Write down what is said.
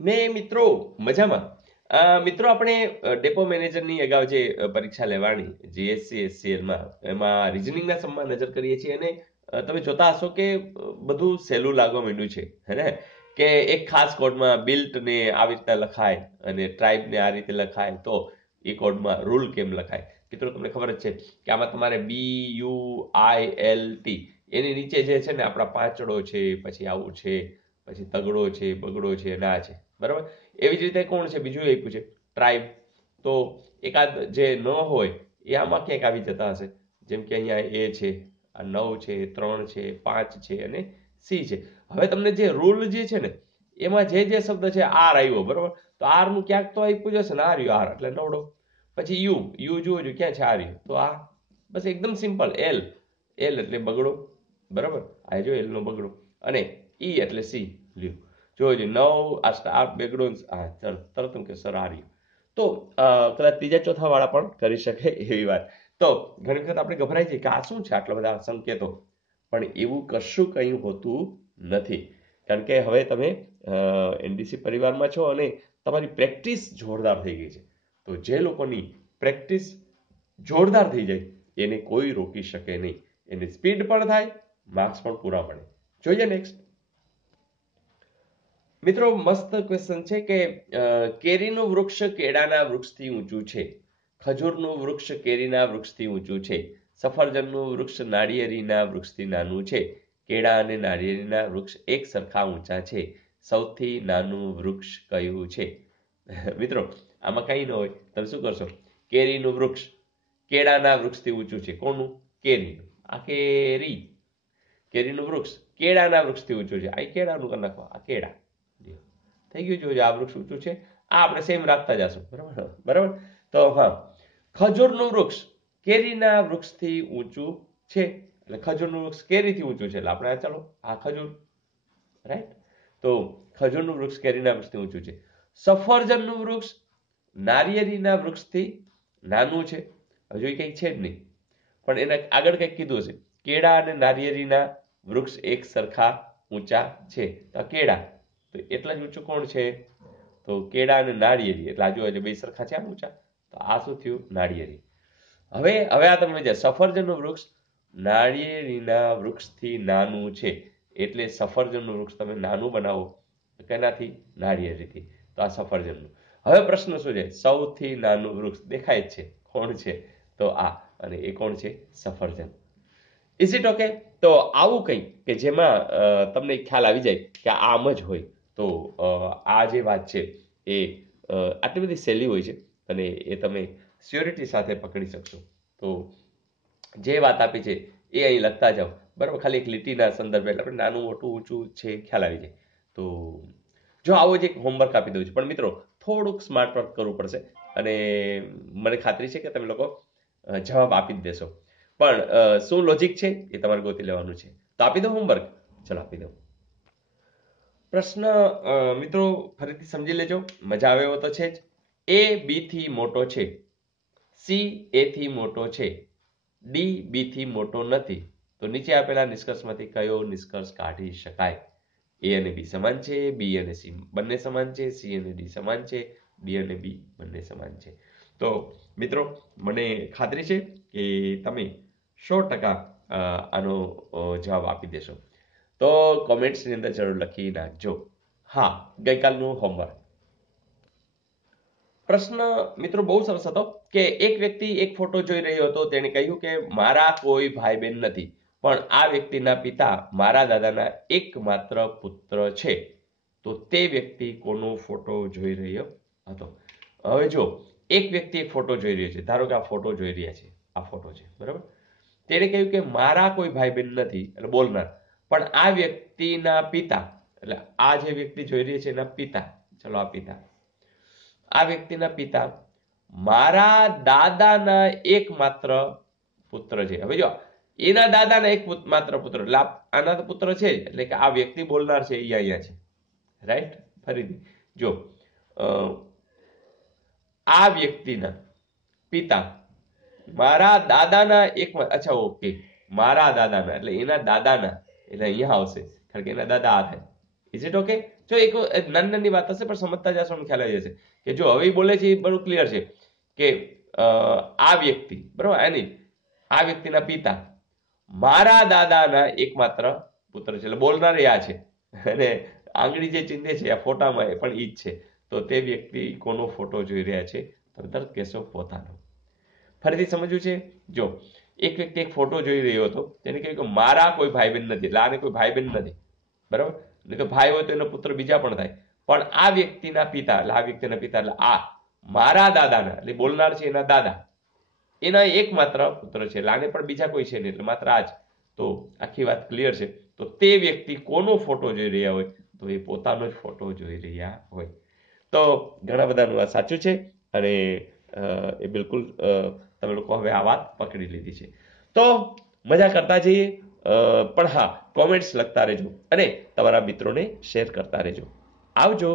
ને મિત્રો મજામાં. મિત્રો આપણે ડેપો મેનેજરની અગાઉ જે પરીક્ષા લેવાની જીએસસી એસસીએલમાં એમાં રિઝનિંગના સમમાં નજર કરીએ છીએ અને તમે જોતા હશો કે બધું સહેલું લાગવા માંડ્યું છે હે ને કે એક ખાસ કોડમાં બિલ્ટ ને આવી રીતના લખાય અને ટ્રાઇબ ને આ રીતે લખાય તો એ કોડમાં રૂલ કેમ લખાય. મિત્રો તમને ખબર જ છે કે આમાં તમારે BUILT એની નીચે જે છે ને આપણા પાંચડો છે, પછી આવું છે, પછી તગડો છે, બગડો છે, ના છે, બરાબર. એવી જ રીતે કોણ છે બીજું આપ્યું છે ટ્રાઇબ. તો એકાદ જે ન હોય એ આમાં ક્યાંક આવી જતા હશે. જેમ કે અહીંયા એ છે, આ 9 છે, 3 છે, 5 છે અને સી છે. હવે તમને જે રૂલ જે છે ને એમાં જે જે શબ્દ છે આર આવ્યો, બરાબર. તો આર નું ક્યાંક તો આપ્યું જશે ને, આ રહ્યું આર એટલે નવડો. પછી યુ યુ જોજો ક્યાં છે, આ રહ્યું તો આ. બસ એકદમ સિમ્પલ. એલ એલ એટલે બગડો, બરાબર. આ જો એલ નો બગડો. અને ઈ એટલે સી લ્યો. જોજો 9 આ સ્ટાર બેકગ્રાઉન્ડ હા તરત કે સર આ રહ્યું. તો કદાચ ત્રીજા ચોથા વાળા પણ કરી શકે એવી વાત. તો ઘણી વખત આપણે ગભરાઈ જઈએ કે આ શું છે આટલા બધા સંકેતો, પણ એવું કશું કંઈ હોતું નથી. કારણ કે હવે તમે એનડીસી પરિવારમાં છો અને તમારી પ્રેક્ટિસ જોરદાર થઈ ગઈ છે. તો જે લોકોની પ્રેક્ટિસ જોરદાર થઈ જાય એને કોઈ રોકી શકે નહીં. એની સ્પીડ પણ થાય, માર્ક્સ પણ પૂરા મળે. જોઈએ નેક્સ્ટ. મિત્રો મસ્ત ક્વેશ્ચન છે કે કેરીનું વૃક્ષ કેળાના વૃક્ષથી ઊંચું છે, ખજૂરનું વૃક્ષ કેરીના વૃક્ષથી ઊંચું છે, સફરજનનું વૃક્ષ નાળિયેરીના વૃક્ષથી નાનું છે, કેળા અને નાળિયેરીના વૃક્ષ એક સરખા ઊંચા છે, સૌથી નાનું વૃક્ષ કયું છે? મિત્રો આમાં કંઈ ન હોય, તમે શું કરશો? કેરીનું વૃક્ષ કેળાના વૃક્ષથી ઊંચું છે. કોનું? કેરીનું. આ કેરી. કેરીનું વૃક્ષ કેળાના વૃક્ષથી ઊંચું છે. આ કેળાનું કરી નાખો, આ કેળા થઈ ગયું. જોજો આ વૃક્ષ ઊંચું છે. આ આપણે સેમ રાખતા જશું, બરાબર બરાબર. તો હા, ખજૂરનું વૃક્ષ કેરીના વૃક્ષથી ઊંચું છે એટલે ખજૂરનું વૃક્ષ કેરીથી ઊંચું છે એટલે આપણે ચાલો આ ખજૂર, રાઈટ. તો ખજૂરનું વૃક્ષ કેરીના વૃક્ષથી ઊંચું છે. સફરજનનું વૃક્ષ નારિયેળીના વૃક્ષથી નાનું છે. હજુ કંઈક છે જ નહીં, પણ એના આગળ કંઈક કીધું હશે. કેળા અને નારિયેળીના વૃક્ષ એક સરખા ઊંચા છે. તો કેળા તો એટલા જ ઊંચું કોણ છે? તો કેળા અને નાળિયેરી. એટલે આ જો બે સરખા છે ઊંચા. તો આ શું થયું? નાળિયેરી. હવે હવે આ તમે સફરજનનું વૃક્ષ નાળિયેરીના વૃક્ષથી નાનું છે એટલે સફરજનનું વૃક્ષ તમે નાનું બનાવો કેનાથી? નાળિયેરીથી. તો આ સફરજનનું. હવે પ્રશ્ન શું છે? સૌથી નાનું વૃક્ષ દેખાય જ છે, કોણ છે? તો આ. અને એ કોણ છે? સફરજન. Is it okay? તો આવું કંઈક કે જેમાં તમને ખ્યાલ આવી જાય કે આમ જ હોય. તો આ જે વાત છે એ આટલી બધી સહેલી હોય છે અને એ તમે સ્યોરિટી સાથે પકડી શકશો. તો જે વાત આપી છે એ અહીં લખતા જાઓ, બરાબર. ખાલી એક લીટીના સંદર્ભે એટલે આપણે નાનું મોટું ઊંચું છે ખ્યાલ આવી જાય. તો જો આવો જ એક હોમવર્ક આપી દઉં છું, પણ મિત્રો થોડુંક સ્માર્ટ વર્ક કરવું પડશે અને મને ખાતરી છે કે તમે લોકો જવાબ આપી જ દેશો. પણ શું લોજિક છે એ તમારે ગોતી લેવાનું છે. તો આપી દો હોમવર્ક. ચલો આપી દો પ્રશ્ન. મિત્રો ફરીથી સમજી લેજો, મજા આવે એવો તો છે જ. એ બી થી મોટો છે, સી એ થી મોટો છે, ડી બી થી મોટો નથી. તો નીચે આપેલા નિષ્કર્ષમાંથી કયો નિષ્કર્ષ કાઢી શકાય? એ અને બી સમાન છે, બી અને સી બંને સમાન છે, સી અને ડી સમાન છે, ડી અને બી બંને સમાન છે. તો મિત્રો મને ખાતરી છે કે તમે 100% આનો જવાબ આપી દેશો. તો કોમેન્ટ્સની અંદર જરૂર લખી નાખજો. હા, ગઈકાલનું હોમવર્ક પ્રશ્ન મિત્રો બહુ સરસ હતો કે એક વ્યક્તિ એક ફોટો જોઈ રહ્યો હતો. તેણે કહ્યું કે મારા કોઈ ભાઈ બહેન નથી, પણ આ વ્યક્તિના પિતા મારા દાદાના એકમાત્ર પુત્ર છે. તો તે વ્યક્તિ કોનો ફોટો જોઈ રહ્યો હતો? હવે જો એક વ્યક્તિ એક ફોટો જોઈ રહ્યો છે, ધારો કે આ ફોટો જોઈ રહ્યા છે, આ ફોટો છે, બરાબર. તેણે કહ્યું કે મારા કોઈ ભાઈ બહેન નથી એટલે બોલનાર, પણ આ વ્યક્તિના પિતા એટલે આ જે વ્યક્તિ જોઈ રહી છે એના પિતા, ચલો આ પિતા, આ વ્યક્તિના પિતા મારા દાદાના એકમાત્ર પુત્ર છે. હવે જો એના દાદાના એક માત્ર પુત્ર એટલે આના તો પુત્ર છે જ, એટલે કે આ વ્યક્તિ બોલનાર છે એ અહીંયા છે, રાઈટ. ફરીથી જો આ વ્યક્તિના પિતા મારા દાદાના એક, અચ્છા ઓકે, મારા દાદાના એટલે એના દાદાના એટલે અહીંયા આવશે કારણ કે એના દાદા આ થાય. Is it okay? જો એક નાની નાની વાત હશે પણ સમજતા જશો તમને ખ્યાલ આવી જશે કે જો હવે બોલે છે એ બરું ક્લિયર છે કે આ વ્યક્તિ બરોબર એની આ વ્યક્તિના પિતા મારા દાદાના એકમાત્ર પુત્ર છે, એટલે બોલનાર આ છે અને આંગળી જે ચિંધે છે આ ફોટામાં એ પણ ઈ જ છે. તો તે વ્યક્તિ કોનો ફોટો જોઈ રહ્યા છે? તમે તરત કહેશો પોતાનો. ફરીથી સમજવું છે. જો એક વ્યક્તિ એક ફોટો જોઈ રહ્યો હતો, તેને કહ્યું કે મારા કોઈ ભાઈ બહેન નથી, એટલે આને કોઈ ભાઈ બહેન નથી, બરાબર, એટલે કે ભાઈ હોય તો એનો પુત્ર બીજા પણ થાય, પણ આ વ્યક્તિના પિતા, એટલે આ વ્યક્તિના પિતા એટલે આ મારા દાદાના, એટલે બોલનાર છે એના દાદા, એના એકમાત્ર પુત્ર છે, એટલે આને પણ બીજા કોઈ છે નહીં, એટલે માત્ર આ જ. તો આખી વાત ક્લિયર છે. તો તે વ્યક્તિ કોનો ફોટો જોઈ રહ્યા હોય? તો એ પોતાનો જ ફોટો જોઈ રહ્યા હોય. તો ઘણા બધાનું આ સાચું છે અને એ બિલકુલ તમે લોકો હવે આ વાત પકડી લીધી છે. તો મજા કરતા જઈએ, પણ હા, કોમેન્ટ્સ લખતા રહેજો અને તમારા મિત્રોને શેર કરતા રહેજો. આવજો.